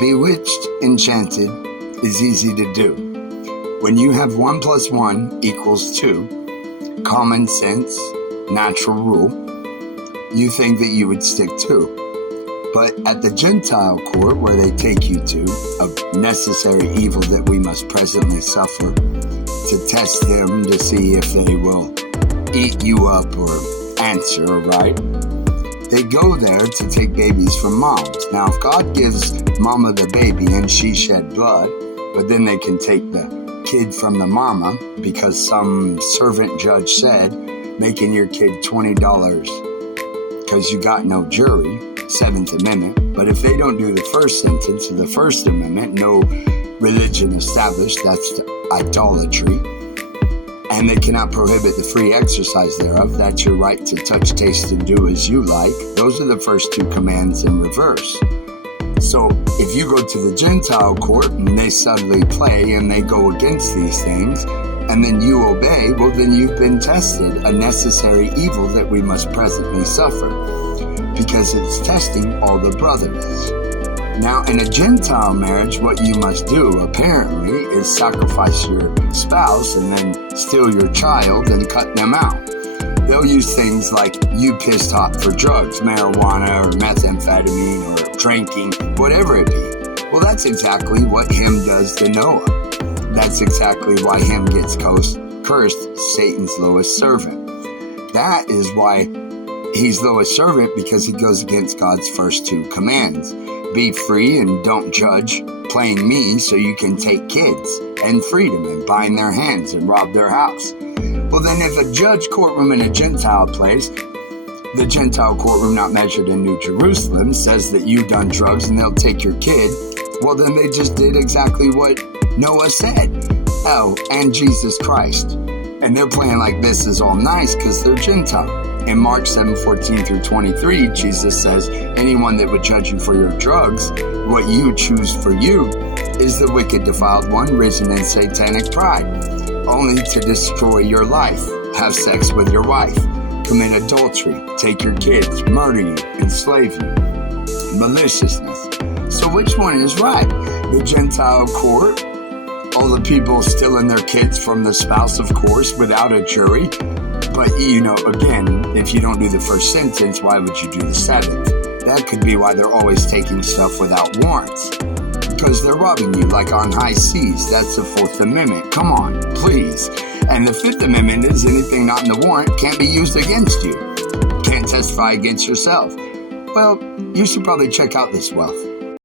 Bewitched, enchanted is easy to do. When you have 1 + 1 = 2, common sense, natural rule, you think that you would stick to. But at the Gentile court, where they take you to, a necessary evil that we must presently suffer, to test them to see if they will eat you up or answer right, they go there to take babies from moms. Now, if God gives mama the baby and she shed blood, but then they can take the kid from the mama because some servant judge said, making your kid $20 because you got no jury, 7th Amendment. But if they don't do the first sentence of the First Amendment, no religion established, that's idolatry, and they cannot prohibit the free exercise thereof, that's your right to touch, taste, and do as you like. Those are the first 2 commands in reverse. So if you go to the Gentile court and they subtly play and they go against these things, and then you obey, well, then you've been tested, a necessary evil that we must presently suffer, because it's testing all the brothers. Now, in a Gentile marriage, what you must do, apparently, is sacrifice your spouse and then steal your child and cut them out. They'll use things like you pissed hot for drugs, marijuana or methamphetamine or drinking, whatever it be. Well, that's exactly what Ham does to Noah. That's exactly why Ham gets cursed, Satan's lowest servant. That is why he's lowest servant, because he goes against God's first 2 commands. Be free and don't judge, playing me so you can take kids, and freedom and bind their hands and rob their house. Well, then if a judge courtroom in a Gentile place, the Gentile courtroom not measured in New Jerusalem, says that you've done drugs and they'll take your kid, well, then they just did exactly what Noah said. Oh, and Jesus Christ. And they're playing like this is all nice because they're Gentile. In Mark 7:14-23, Jesus says, anyone that would judge you for your drugs, what you choose for you, is the wicked defiled one, risen in satanic pride, only to destroy your life, have sex with your wife, commit adultery, take your kids, murder you, enslave you, maliciousness. So which one is right? The Gentile court, all the people stealing their kids from the spouse, of course, without a jury. But, again, if you don't do the first sentence, why would you do the 7th? That could be why they're always taking stuff without warrants. Because they're robbing you, like on high seas. That's the 4th Amendment. Come on, please. And the 5th Amendment is anything not in the warrant can't be used against you. Can't testify against yourself. Well, you should probably check out this wealth.